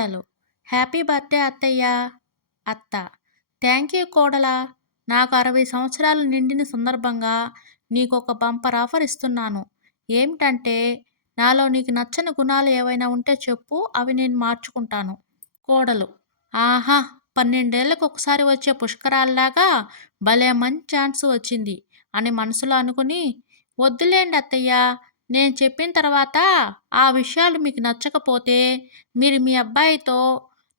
కోడలు: happy birthday అత్తయ్య. అత్త: థాంక్ యూ కోడలా. నాకు 60 సంవత్సరాలు నిండిన సందర్భంగా నీకొక బంపర్ ఆఫర్ ఇస్తున్నాను. ఏమిటంటే, నాలో నీకు నచ్చని గుణాలు ఏవైనా ఉంటే చెప్పు, అవి నేను మార్చుకుంటాను. కోడలు: ఆహా! 12 ఏళ్లకొకసారి వచ్చే పుష్కరాల్లాగా భలే మంచి ఛాన్స్ వచ్చింది అని మనసులో అనుకుని, వద్దులేండి అత్తయ్య, నేను చెప్పిన తర్వాత ఆ విషయాలు మీకు నచ్చకపోతే మీరు మీ అబ్బాయితో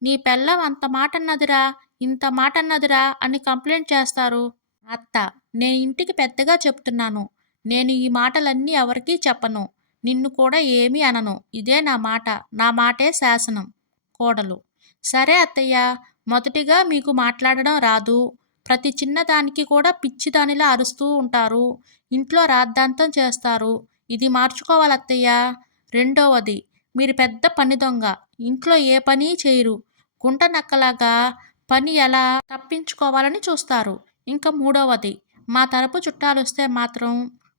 నీ పెళ్ళాం అంత మాటన్నదిరా, ఇంత మాటన్నదిరా అని కంప్లెయింట్ చేస్తారు. అత్త: నేను ఇంటికి పెద్దగా చెప్తున్నాను. నేను ఈ మాటలన్నీ ఎవరికీ చెప్పను. నిన్ను కూడా ఏమీ అనను. ఇదే నా మాట. నా మాటే శాసనం. కోడలు: సరే అత్తయ్య, మొదటిగా మీకు మాట్లాడడం రాదు. ప్రతి చిన్నదానికి కూడా పిచ్చిదానిలా అరుస్తూ ఉంటారు. ఇంట్లో రాద్ధాంతం చేస్తారు. ఇది మార్చుకోవాలత్తయ్య. రెండోవది, మీరు పెద్ద పని దొంగ. ఇంట్లో ఏ పనీ చేయరు. గుంట నక్కలాగా పని ఎలా తప్పించుకోవాలని చూస్తారు. ఇంక మూడవది, మా తరపు చుట్టాలొస్తే మాత్రం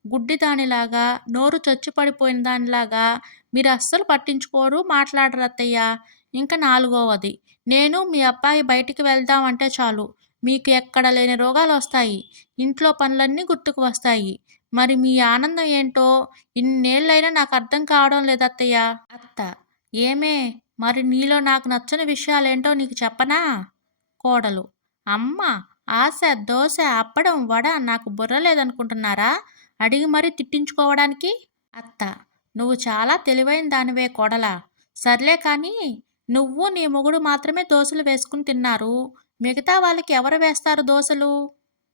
గుడ్డిదానిలాగా, నోరు చచ్చి పడిపోయిన దానిలాగా మీరు అస్సలు పట్టించుకోరు, మాట్లాడరు అత్తయ్య. ఇంక నాలుగవది, నేను మీ అబ్బాయి బయటికి వెళ్దాం అంటే చాలు మీకు ఎక్కడ లేని రోగాలొస్తాయి. ఇంట్లో పనులన్నీ గుర్తుకు వస్తాయి. మరి మీ ఆనందం ఏంటో ఇన్నేళ్ళైనా నాకు అర్థం కావడం లేదత్తయ్య. అత్త: ఏమే, మరి నీలో నాకు నచ్చని విషయాలేంటో నీకు చెప్పనా? కోడలు: అమ్మ, ఆశ, దోశ, అప్పడం, వడ నాకు బుర్ర లేదనుకుంటున్నారా అడిగి మరీ తిట్టించుకోవడానికి? అత్త: నువ్వు చాలా తెలివైన దానివే కోడలా. సర్లే కానీ, నువ్వు నీ మొగుడు మాత్రమే దోశలు వేసుకుని తిన్నారు. మిగతా వాళ్ళకి ఎవరు వేస్తారు దోశలు?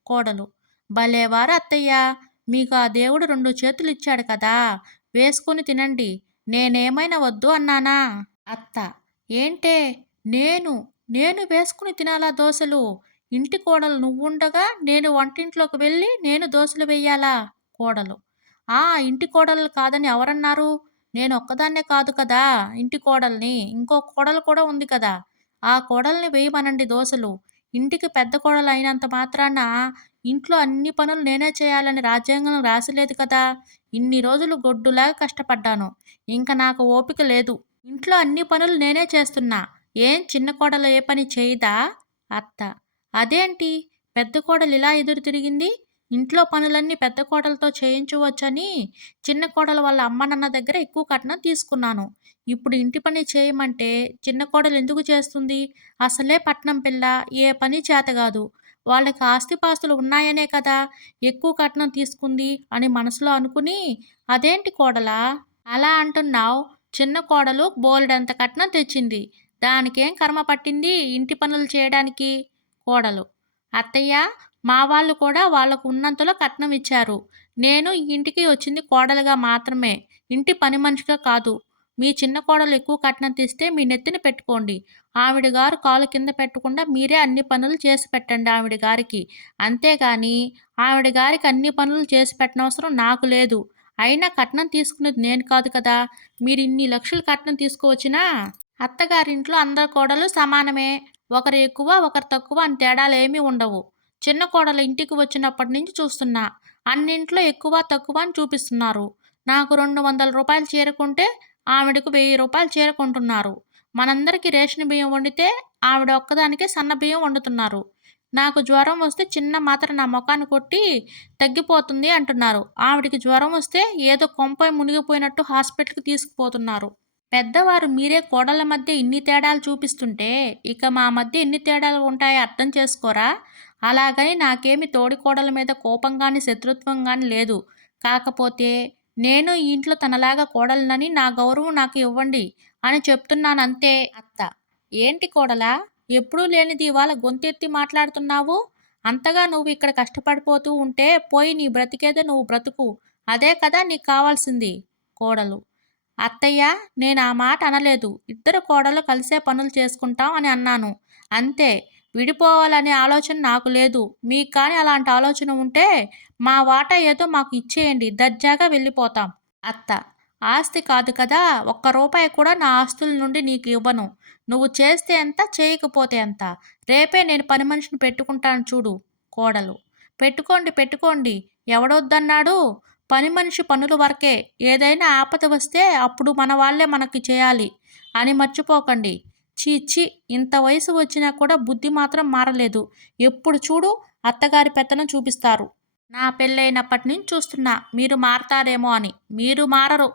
కోడలు: భలేవారు అత్తయ్య, మీకు ఆ దేవుడు 2 చేతులు ఇచ్చాడు కదా, వేసుకుని తినండి. నేనేమైనా వద్దు అన్నానా? అత్త: ఏంటే, నేను నేను వేసుకుని తినాలా దోశలు? ఇంటి కోడలు నువ్వుండగా నేను వంటింట్లోకి వెళ్ళి నేను దోశలు వెయ్యాలా? కోడలు: ఆ, ఇంటి కోడలు కాదని ఎవరన్నారు? నేను ఒక్కదాన్నే కాదు కదా ఇంటి కోడల్ని, ఇంకో కోడలు కూడా ఉంది కదా, ఆ కోడల్ని వేయమనండి దోశలు. ఇంటికి పెద్ద కోడలు అయినంత మాత్రాన ఇంట్లో అన్ని పనులు నేనే చేయాలని రాజ్యాంగంలో రాసిలేదు కదా. ఇన్ని రోజులు గొడ్డులాగా కష్టపడ్డాను. ఇంక నాకు ఓపిక లేదు. ఇంట్లో అన్ని పనులు నేనే చేస్తున్నా. ఏం చిన్న కోడలు ఏ పని చేయదా? అత్త: అదేంటి, పెద్ద కోడలు ఇలా ఎదురు తిరిగింది? ఇంట్లో పనులన్నీ పెద్ద కోడలతో చేయించవచ్చని చిన్న కోడలు వాళ్ళ అమ్మ నాన్న దగ్గర ఎక్కువ కట్నం తీసుకున్నాను. ఇప్పుడు ఇంటి పని చేయమంటే చిన్న కోడలు ఎందుకు చేస్తుంది? అసలే పట్నం పిల్ల, ఏ పని చేతగాదు. వాళ్ళకి ఆస్తిపాస్తులు ఉన్నాయనే కదా ఎక్కువ కట్నం తీసుకుంది అని మనసులో అనుకుని, అదేంటి కోడలా అలా అంటున్నావ్? చిన్న కోడలు బోలెడంత కట్నం తెచ్చింది. దానికేం కర్మ పట్టింది ఇంటి పనులు చేయడానికి? కోడలు: అత్తయ్య, మా వాళ్ళు కూడా వాళ్ళకు ఉన్నంతలో కట్నం ఇచ్చారు. నేను ఈ ఇంటికి వచ్చింది కోడలుగా మాత్రమే, ఇంటి పని మనిషిగా కాదు. మీ చిన్న కోడలు ఎక్కువ కట్నం తీస్తే మీ నెత్తిన పెట్టుకోండి. ఆవిడ గారు కాలు కింద పెట్టకుండా మీరే అన్ని పనులు చేసి పెట్టండి ఆవిడ గారికి. అంతేగాని ఆవిడ గారికి అన్ని పనులు చేసి పెట్టనవసరం నాకు లేదు. అయినా కట్నం తీసుకునేది నేను కాదు కదా. మీరు ఇన్ని లక్షలు కట్నం తీసుకువచ్చినా అత్తగారింట్లో అందరు కోడలు సమానమే. ఒకరు ఎక్కువ ఒకరు తక్కువ అని తేడాలేమీ ఉండవు. చిన్న కోడలు ఇంటికి వచ్చినప్పటి నుంచి చూస్తున్నా, అన్నింట్లో ఎక్కువ తక్కువ అని చూపిస్తున్నారు. నాకు 200 రూపాయలు చీర కొంటే ఆవిడకు 1000 రూపాయలు చీర కొంటున్నారు. మనందరికీ రేషన్ బియ్యం వండితే ఆవిడ ఒక్కదానికే సన్న బియ్యం వండుతున్నారు. నాకు జ్వరం వస్తే చిన్న మాత్ర నా మొఖాన్ని కొట్టి తగ్గిపోతుంది అంటున్నారు. ఆవిడికి జ్వరం వస్తే ఏదో కొంపై మునిగిపోయినట్టు హాస్పిటల్‌కి తీసుకుపోతున్నారు. పెద్దవారు మీరే కోడళ్ళ మధ్య ఇన్ని తేడాలు చూపిస్తుంటే, ఇక మా మధ్య ఎన్ని తేడాలు ఉంటాయో అర్థం చేసుకోరా? అలాగని నాకేమి తోడికోడళ్ళ మీద కోపం గాని, శత్రుత్వం గాని లేదు. కాకపోతే నేను ఈ ఇంట్లో తనలాగా కోడలినని నా గౌరవం నాకు ఇవ్వండి అని చెప్తున్నానంతే. అత్త: ఏంటి కోడలా, ఎప్పుడూ లేనిది ఇవాళ గొంతెత్తి మాట్లాడుతున్నావు? అంతగా నువ్వు ఇక్కడ కష్టపడిపోతూ ఉంటే పోయి నీ బ్రతికేదో నువ్వు బ్రతుకు. అదే కదా నీకు కావాల్సింది. కోడలు: అత్తయ్య, నేను ఆ మాట అనలేదు. ఇద్దరు కోడళ్ళు కలిసే పనులు చేసుకుంటాం అని అన్నాను. అంతే. విడిపోవాలనే ఆలోచన నాకు లేదు. మీకు కానీ అలాంటి ఆలోచన ఉంటే మా వాటా ఏదో మాకు ఇచ్చేయండి. దర్జాగా వెళ్ళిపోతాం. అత్త: ఆస్తి కాదు కదా, ఒక్క రూపాయి కూడా నా ఆస్తుల నుండి నీకు ఇవ్వను. నువ్వు చేస్తే ఎంత, చేయకపోతే ఎంత. రేపే నేను పని మనిషిని పెట్టుకుంటాను చూడు. కోడలు: పెట్టుకోండి పెట్టుకోండి, ఎవడొద్దన్నాడు? పని మనిషి పనుల వరకే. ఏదైనా ఆపద వస్తే అప్పుడు మన వాళ్ళే మనకి చేయాలి అని మర్చిపోకండి. ఛీ! ఛీ! ఇంత వయసు వచ్చినా కూడా బుద్ధి మాత్రం మారలేదు. ఎప్పుడు చూడు అత్తగారి పెత్తనం చూపిస్తారు. నా పెళ్ళైనప్పటి నుంచి చూస్తున్నా మీరు మారతారేమో అని. మీరు మారరు.